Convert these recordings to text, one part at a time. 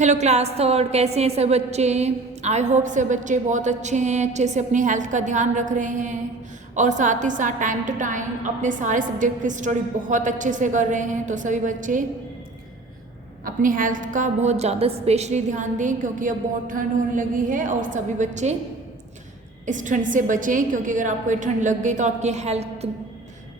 Hello class third, कैसे हैं सब बच्चे। आई होप सब बच्चे बहुत अच्छे हैं, अच्छे से अपनी हेल्थ का ध्यान रख रहे हैं और साथ ही साथ टाइम टू टाइम अपने सारे सब्जेक्ट की स्टडी बहुत अच्छे से कर रहे हैं। तो सभी बच्चे अपनी हेल्थ का बहुत ज़्यादा स्पेशली ध्यान दें, क्योंकि अब बहुत ठंड होने लगी है और सभी बच्चे इस ठंड से बचें, क्योंकि अगर आपको ये ठंड लग गई तो आपकी हेल्थ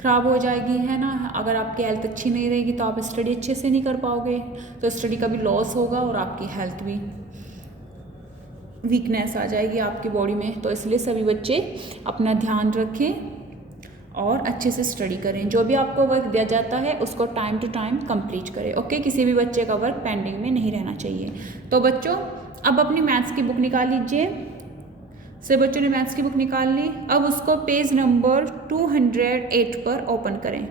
ख़राब हो जाएगी, है ना। अगर आपकी हेल्थ अच्छी नहीं रहेगी तो आप स्टडी अच्छे से नहीं कर पाओगे, तो स्टडी का भी लॉस होगा और आपकी हेल्थ भी वीकनेस आ जाएगी आपकी बॉडी में। तो इसलिए सभी बच्चे अपना ध्यान रखें और अच्छे से स्टडी करें। जो भी आपको वर्क दिया जाता है उसको टाइम टू टाइम कंप्लीट करें। ओके, किसी भी बच्चे का वर्क पेंडिंग में नहीं रहना चाहिए। तो बच्चों अब अपनी मैथ्स की बुक निकाल लीजिए। से बच्चों ने मैथ्स की बुक निकाल ली। अब उसको पेज नंबर 208 पर ओपन करें।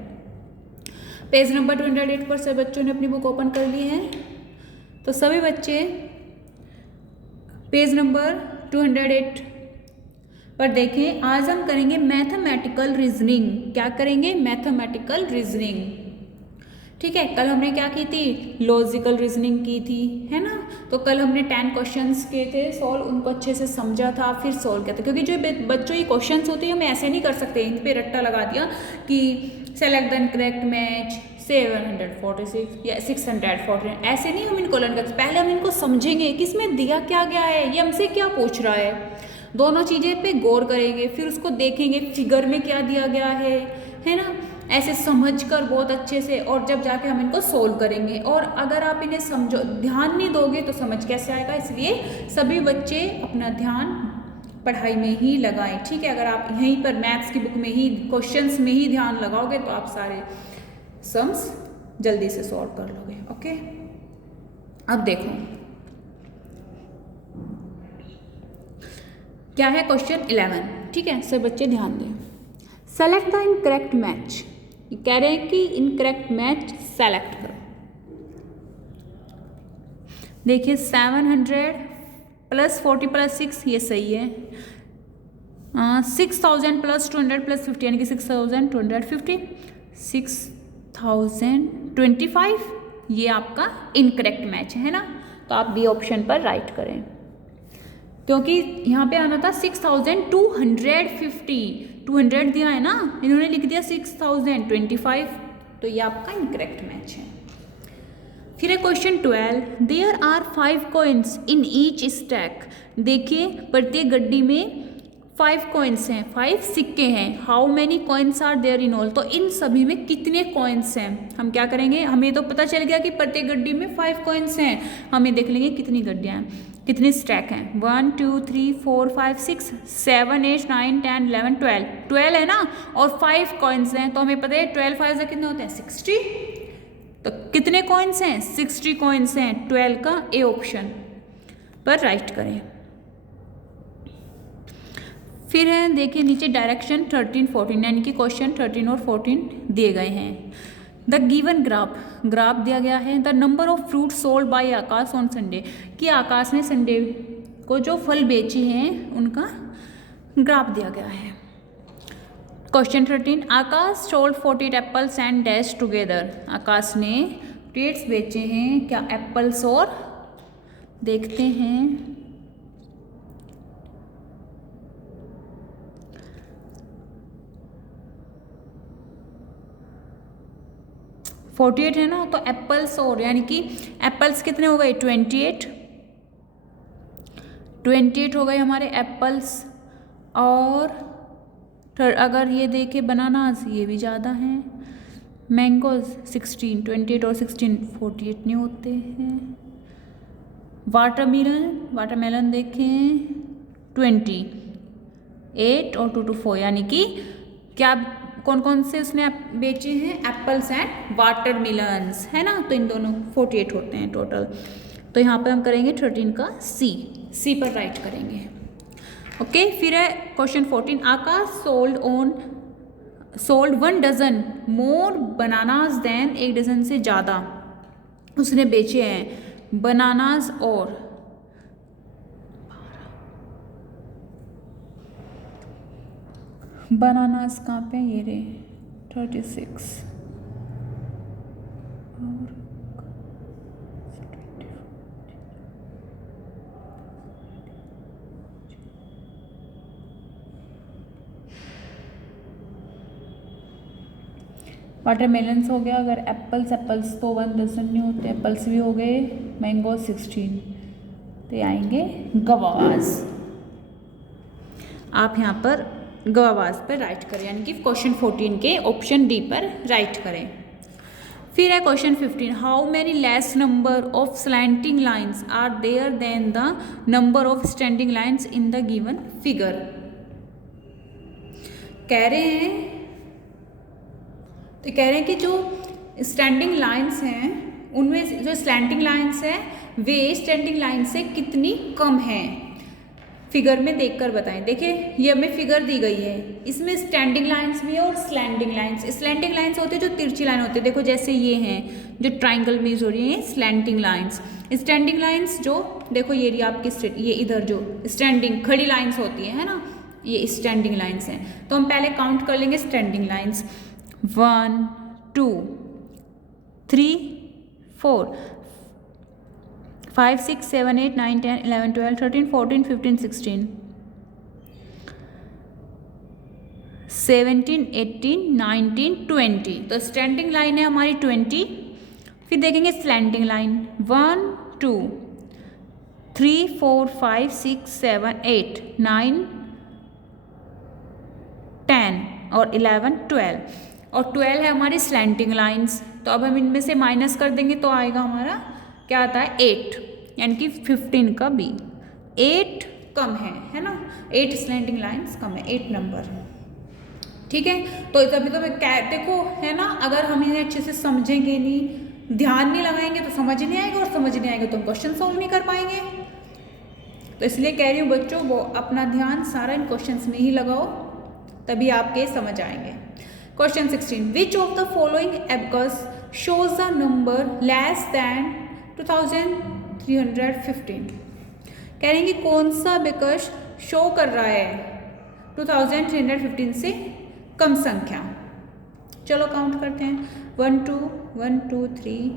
पेज नंबर 208 पर से बच्चों ने अपनी बुक ओपन कर ली है। तो सभी बच्चे पेज नंबर 208 पर देखें। आज हम करेंगे मैथमेटिकल रीजनिंग। क्या करेंगे? Mathematical reasoning. ठीक है, कल हमने क्या की थी? लॉजिकल रीजनिंग की थी, है ना। तो कल हमने 10 क्वेश्चंस किए थे सॉल्व, उनको अच्छे से समझा था, फिर सॉल्व किया था। क्योंकि जो बच्चों ये क्वेश्चंस होते हैं हम ऐसे नहीं कर सकते, इन पे रट्टा लगा दिया कि सेलेक्ट द करेक्ट मैच 746 या 640, ऐसे नहीं हम इनको लर्न करते। पहले हम इनको समझेंगे कि इसमें दिया क्या गया है, ये हमसे क्या पूछ रहा है। दोनों चीज़ें पे गौर करेंगे, फिर उसको देखेंगे फिगर में क्या दिया गया है ना। ऐसे समझकर बहुत अच्छे से, और जब जाके हम इनको सोल्व करेंगे। और अगर आप इन्हें समझो, ध्यान नहीं दोगे तो समझ कैसे आएगा। इसलिए सभी बच्चे अपना ध्यान पढ़ाई में ही लगाएं। ठीक है, अगर आप यहीं पर मैथ्स की बुक में ही क्वेश्चंस में ही ध्यान लगाओगे तो आप सारे सम्स जल्दी से सॉल्व कर लोगे। ओके, अब देखो क्या है क्वेश्चन 11। ठीक है, सब बच्चे ध्यान दें। Select the incorrect match. ये कह रहे हैं कि इनकरेक्ट मैच सेलेक्ट करो। देखिए 700 प्लस 40 प्लस 6 ये सही है। 6000 प्लस 200 प्लस 50 यानी कि 6250। 6025 ये आपका इनकरेक्ट मैच है ना। तो आप बी ऑप्शन पर राइट करें, क्योंकि यहाँ पे आना था 6250। 200 दिया है ना, इन्होंने लिख दिया 6025, तो ये आपका इनकरेक्ट मैच है। फिर है question 12। There are 5 coins in each stack. देखिए प्रत्येक गड्डी में 5 कॉइन्स हैं, 5 सिक्के हैं। How many coins are there in all. तो इन सभी में कितने कॉइन्स हैं। हम क्या करेंगे, हमें तो पता चल गया कि प्रत्येक गड्डी में 5 कॉइन्स हैं। हमें देख लेंगे कितनी गड्डियाँ हैं, कितने स्टैक हैं। 1 2 3 4 5 6 7 8 9 10 11 12 12 है ना, और 5 कॉइन्स हैं। तो हमें पता है 12 5 से कितने होते हैं 60। तो कितने कॉइन्स हैं? 60 कॉइन्स हैं। 12 का ए ऑप्शन पर राइट करें। फिर है देखिए नीचे डायरेक्शन 13 14, यानी कि क्वेश्चन 13 और 14 दिए गए हैं। द गिवन ग्राफ दिया गया है। The number of fruit sold by Akash on Sunday, कि आकाश ने संडे को जो फल बेचे हैं उनका ग्राफ दिया गया है। Question 13। Akash sold 48 apples and dash together. Akash ने डेट्स बेचे हैं, क्या एप्पल्स, और देखते हैं 48 है ना, तो एप्पल्स और, यानी कि एप्पल्स कितने हो गए 28 हो गए हमारे एप्पल्स। और अगर ये देखे बनानास, ये भी ज़्यादा हैं। मैंगोज 16, 28 और 16 48 नहीं होते हैं। वाटरमेलन देखें 28 और 2 to 4, यानी कि क्या कौन कौन से उसने बेचे हैं? एप्पल्स एंड वाटरमेलन्स, है ना। तो इन दोनों 48 होते हैं टोटल। तो यहाँ पे हम करेंगे 13 का सी पर राइट करेंगे। ओके, फिर है क्वेश्चन 14। आकाश सोल्ड 1 डजन मोर बनानास देन, 1 डजन से ज़्यादा उसने बेचे हैं बनानास। और बनानास कहाँ पे? ये रे 36 और वाटरमेलन्स हो गया, अगर एप्पल्स तो 1 डजन नहीं होते, एप्पल्स भी हो गए, मैंगो 16, तो ये आएंगे गवावाज। आप यहाँ पर गवावाज पर राइट करें, यानी कि क्वेश्चन 14 के ऑप्शन डी पर राइट करें। फिर है question 15, how many less number of slanting lines are there than the number of standing lines in the given figure. कह रहे हैं कि जो स्टैंडिंग लाइन्स हैं उनमें जो स्लैंटिंग लाइन्स हैं वे स्टैंडिंग लाइन से कितनी कम है, फिगर में देखकर बताएं। देखिए ये हमें फिगर दी गई है, इसमें स्टैंडिंग लाइंस भी है और स्लैंटिंग लाइंस। स्लैंटिंग लाइंस होती है जो तिरछी लाइन होती है, देखो जैसे ये हैं जो ट्राइंगल में हो रही है स्लैंटिंग लाइंस। स्टैंडिंग लाइंस जो देखो ये रही आपकी, ये इधर जो स्टैंडिंग खड़ी लाइंस होती है ना, ये स्टैंडिंग लाइंस हैं। तो हम पहले काउंट कर लेंगे स्टैंडिंग लाइंस, 1 2 3 4 5 6 7 8 9 10 11 12 13 14 15 16 17 18 19 20। तो स्टैंडिंग लाइन है हमारी 20। फिर देखेंगे स्लैंटिंग लाइन 1 2 3 4 5 6 7 8 9 10 और 11 12 और 12 है हमारी स्लैंटिंग लाइंस। तो अब हम इनमें से माइनस कर देंगे तो आएगा हमारा क्या आता है 8, यानी कि 15 का बी, 8 कम है ना, 8 स्लैंटिंग लाइंस कम है, 8 नंबर। ठीक है, तो तभी तो देखो है ना, अगर हम इन्हें अच्छे से समझेंगे नहीं, ध्यान नहीं लगाएंगे तो समझ नहीं आएगा, और समझ नहीं आएगा तो हम क्वेश्चन सॉल्व नहीं कर पाएंगे। तो इसलिए कह रही हूँ बच्चों, वो अपना ध्यान सारा इन क्वेश्चंस में ही लगाओ, तभी आपके समझ आएंगे। Question 16, which of the following abacus shows the number less than 2315। कह रहे हैं कि कौन सा बेकस शो कर रहा है 2315 से कम संख्या। चलो काउंट करते हैं, 1 2 1 2 3,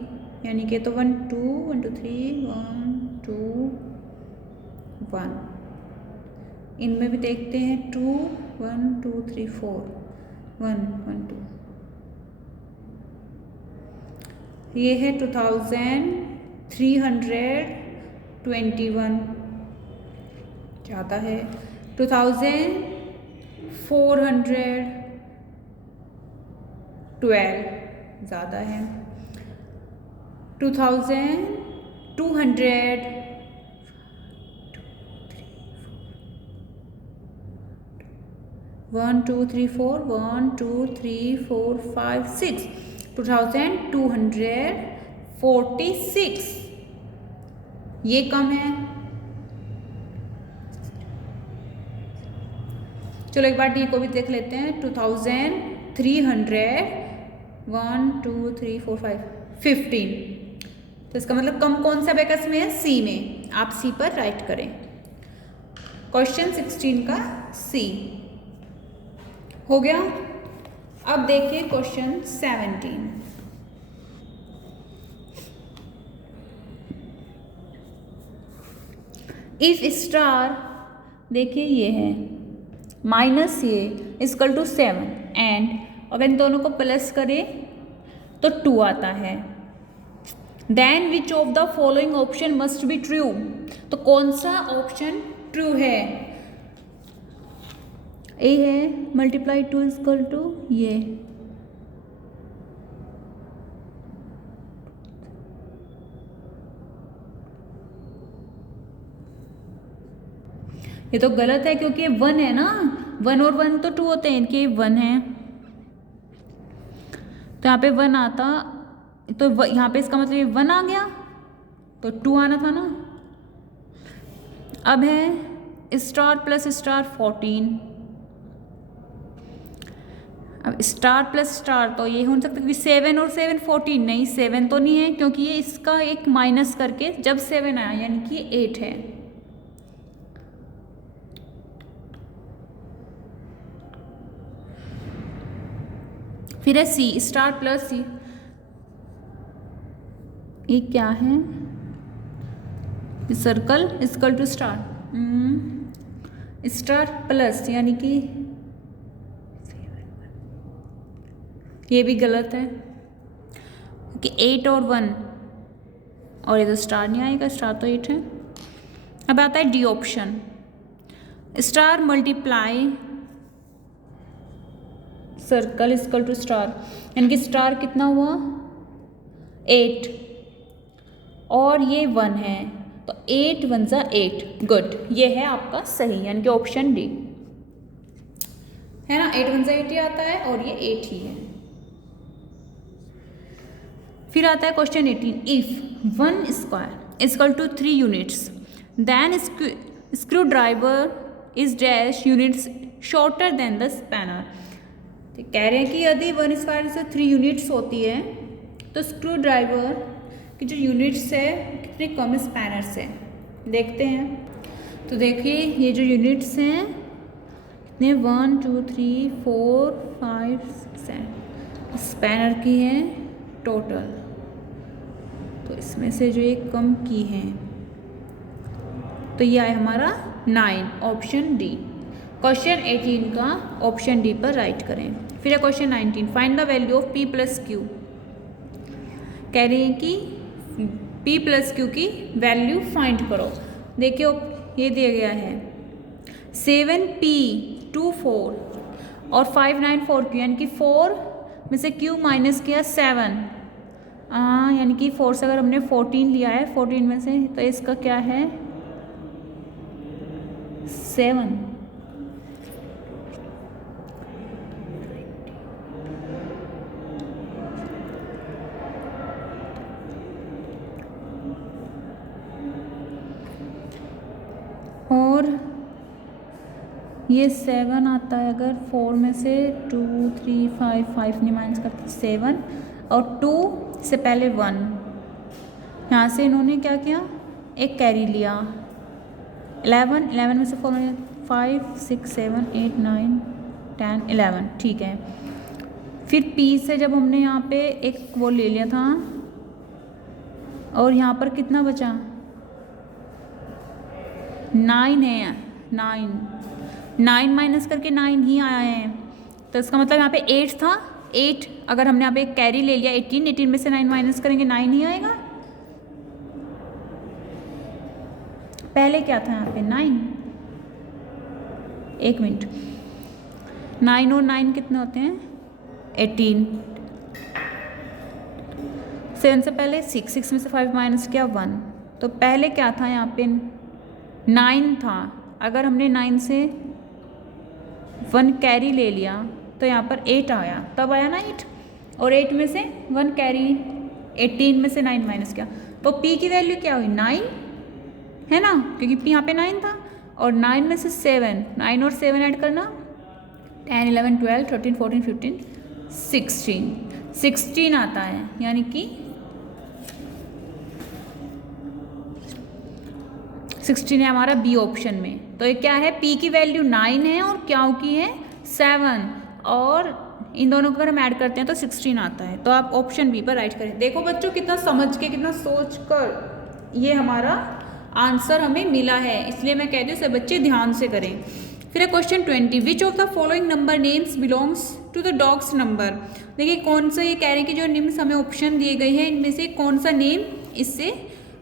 यानी कि तो 1 2 1 2 3 1 2 1। इनमें भी देखते हैं 2 1 2 3 4 1 1 2। ये है 2321 ज़्यादा है, 2412 ज़्यादा है, 2200 1 2 3 4 1 2 3 4 5 6 2246 ये कम है। चलो एक बार डी को भी देख लेते हैं, 2300 1 2 3 4 5 15। तो इसका मतलब कम कौन सा बेकस में है, सी में। आप सी पर राइट करें। क्वेश्चन 16 का सी हो गया। अब देखिए क्वेश्चन 17, इफ स्टार, देखिए ये है माइनस ये इक्वल टू 7 एंड अगर इन दोनों को प्लस करें तो 2 आता है, then which of the following option must be true. तो कौन सा ऑप्शन ट्रू है, ए है मल्टीप्लाई 2 इक्वल टू ये तो गलत है क्योंकि 1 है ना, 1 और 1 तो 2 होते हैं, इनके 1 है तो यहाँ पे 1 आता, तो यहाँ पे इसका मतलब ये 1 आ गया तो 2 आना था ना। अब है स्टार प्लस स्टार 14, अब स्टार प्लस स्टार तो ये हो सकता है 7 और 7 14, नहीं 7 तो नहीं है क्योंकि ये इसका एक माइनस करके जब 7 आया यानी कि 8 है। फिर है सी स्टार प्लस सी, ये क्या है, circle equal to star, star plus यानी कि ये भी गलत है कि 8 और 1, और ये तो स्टार नहीं आएगा, स्टार तो 8 है। अब आता है D option, star multiply circle equal to star, यानी कि स्टार कितना हुआ 8 और ये 1 है, तो 8 1 जा 8, गुड, ये है आपका सही, यानी कि ऑप्शन डी है ना। 8 1 जा 8 ही आता है और ये 8 ही है। फिर आता है question 18, if 1 square equal to 3 units then screw driver is dash units shorter than the spanner. तो कह रहे हैं कि यदि 1 स्क्वायर से 3 यूनिट्स होती है तो स्क्रू ड्राइवर की जो यूनिट्स है कितने कम स्पैनर से, देखते हैं। तो देखिए ये जो यूनिट्स हैं कितने 1 2 3 4 5 6 स्पैनर की हैं टोटल, तो इसमें से जो एक कम की है तो ये आया हमारा 9, ऑप्शन डी। क्वेश्चन 18 का ऑप्शन डी पर राइट करें। फिर है question 19, find the value of p plus Q. कह रहे हैं कि p प्लस क्यू की वैल्यू फाइंड करो। देखिए ये दिया गया है 7p24 और 594q, यानी कि 4 में से q माइनस किया 7, यानी कि 4 से अगर हमने 14 लिया है, 14 में से तो इसका क्या है 7। और ये 7 आता है अगर 4 में से 2 3 5 नहीं माइनस करते 7, और 2 से पहले 1, यहाँ से इन्होंने क्या किया एक कैरी लिया 11 में से 4 में 5 6 7 8 9 10 11, ठीक है। फिर p से जब हमने यहाँ पे एक वो ले लिया था और यहाँ पर कितना बचा 9 है, 9 माइनस करके 9 ही आया है, तो इसका मतलब यहाँ पे 8 था, 8 अगर हमने यहाँ पे एक कैरी ले लिया 18 में से 9 माइनस करेंगे 9 ही आएगा। पहले क्या था यहाँ पे 9, एक मिनट, 9 और 9 कितने होते हैं 18, 7 से पहले 6 में से 5 माइनस किया 1, तो पहले क्या था यहाँ पे 9 था, अगर हमने 9 से 1 कैरी ले लिया तो यहाँ पर 8 आया, तब आया ना 8, और 8 में से 1 कैरी 18 में से 9 माइनस किया, तो p की वैल्यू क्या हुई 9 है ना, क्योंकि p यहाँ पे 9 था, और 9 में से 7, 9 और 7 ऐड करना 10 11 12 13 14 15 16 आता है, यानी कि 16 है हमारा बी ऑप्शन में। तो ये क्या है p की वैल्यू 9 है और क्या की है 7, और इन दोनों को अगर हम ऐड करते हैं तो 16 आता है, तो आप ऑप्शन बी पर राइट करें। देखो बच्चों कितना समझ के कितना सोच कर ये हमारा आंसर हमें मिला है, इसलिए मैं कहती हूँ सब बच्चे ध्यान से करें। फिर है question 20, which of the following number names belongs to the dogs number. देखिए कौन सा, ये कह रहे हैं कि जो निम्न हमें ऑप्शन दिए गए हैं इनमें से कौन सा नेम इससे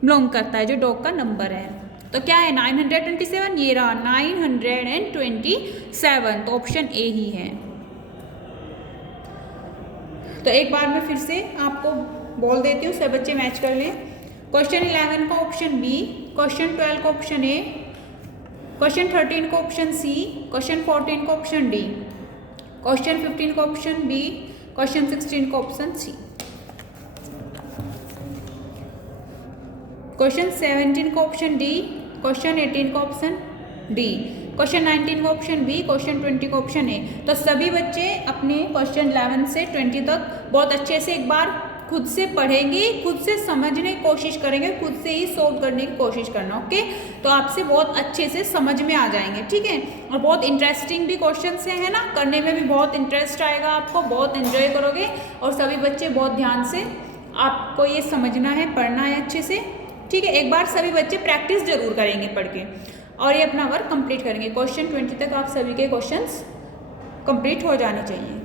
बिलोंग करता है जो डॉग का नंबर है। तो क्या है 927, ये रहा 927, तो ऑप्शन ए ही है। तो एक बार मैं फिर से आपको बोल देती हूँ, सब बच्चे मैच कर लें। क्वेश्चन 11 का ऑप्शन बी, क्वेश्चन 12 का ऑप्शन ए, क्वेश्चन 13 का ऑप्शन सी, क्वेश्चन 14 का ऑप्शन डी, क्वेश्चन 15 का ऑप्शन बी, क्वेश्चन 16 का ऑप्शन सी, क्वेश्चन 17 का ऑप्शन डी, क्वेश्चन 18 का ऑप्शन डी, क्वेश्चन 19 का ऑप्शन बी, क्वेश्चन 20 का ऑप्शन ए। तो सभी बच्चे अपने क्वेश्चन 11 से 20 तक बहुत अच्छे से एक बार खुद से पढ़ेंगे, खुद से समझने की कोशिश करेंगे, खुद से ही सोल्व करने की कोशिश करना, ओके। तो आपसे बहुत अच्छे से समझ में आ जाएंगे, ठीक है। और बहुत इंटरेस्टिंग भी क्वेश्चन है ना, करने में भी बहुत इंटरेस्ट आएगा आपको, बहुत एंजॉय करोगे। और सभी बच्चे बहुत ध्यान से आपको ये समझना है, पढ़ना है अच्छे से, ठीक है। एक बार सभी बच्चे प्रैक्टिस जरूर करेंगे पढ़ के, और ये अपना वर्क कंप्लीट करेंगे। क्वेश्चन 20 तक आप सभी के क्वेश्चंस कंप्लीट हो जाने चाहिए।